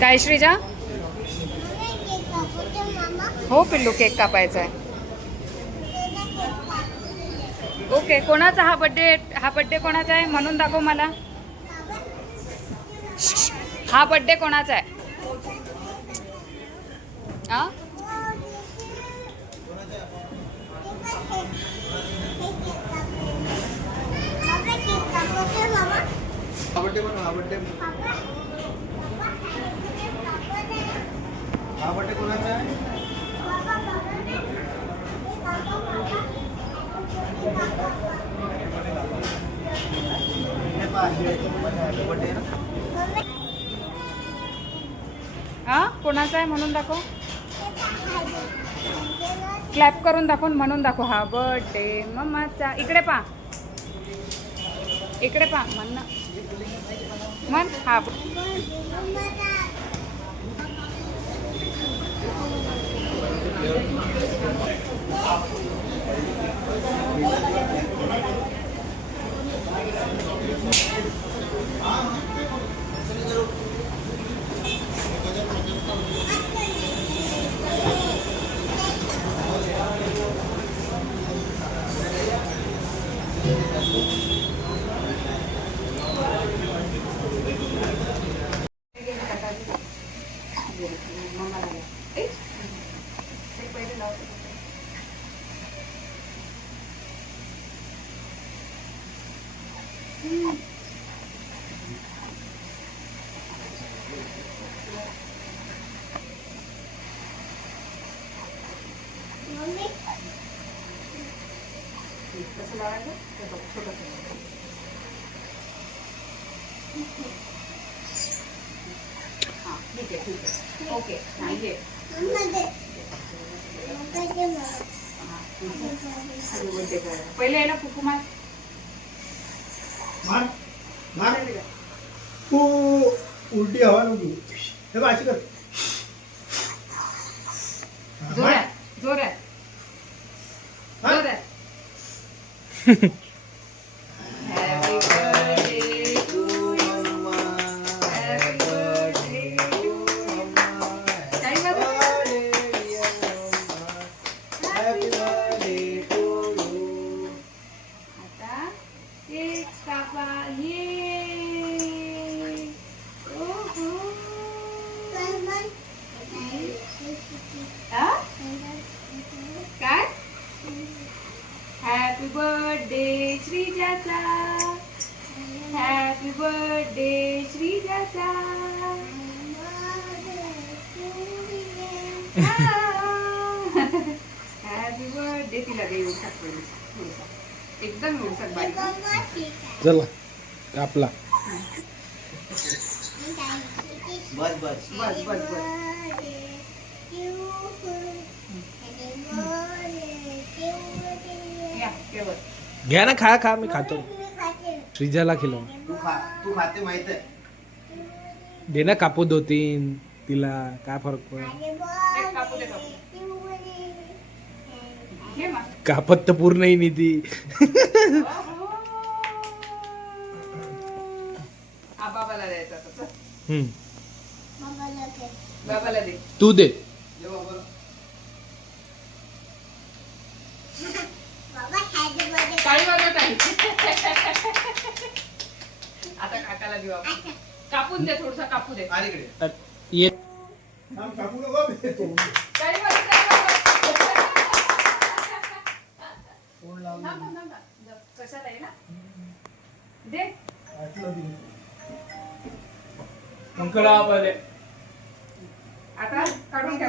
काय श्रीजा? हो पिल्लू, केक कापायचा आहे. ओके, कोणाचा हा बड्डे कोणाचा आहे म्हणून दाखव मला. हा बड्डे कोणाचा आहे? आ? हा बड्डे कोणाचा आहे? हा कोणाचा आहे म्हणून दाखव. क्लॅप करून दाखवून म्हणून दाखव. हा बर्थडे मम्माचा. इकडे पा, इकडे पा, म्हण ना, म्हण. हा कसं लावायचं ते बघ, छोटं हां ठीक आहे ठीक आहे. ओके नाही आहे. पहिले आहे ना फुकू मार. मार मार तू उलटी हवा नको. हे बघ अशी कर. जोरात जोरात जोरात. Happy birthday to you. Happy birthday to you. काही बघा. Happy birthday to you. आता केक कापा. ये ओहो. हा? काय? हॅपी बर्थडे श्रीजाचा. हॅपी बर्थडे श्रीजाचा. Happy birthday. तिला दे उडसाक पहिले थोडसा, एकदम उडसाक बारीक. चला आपला बस बस बस बस बस. या केवळ घ्या ना, खा खा, मी खातो. श्रीजाला खिलव. तू खाते माहित आहे. दे ना, कापू 2-3 तिला, काय फरक पड. एक कापू दे कापू. घे मग. कापत तर पूर्ण ही नाही ती. बाबाला द्यायचा आता. हम्म. बाबाला दे. तू दे. काही वाजत आहे. आता काकाला देऊ आपण. कापून दे, थोडसा कापू दे. ये कापू नको. काही वाजत कशाला आहे ना दे. अंकल आता काढून घ्या.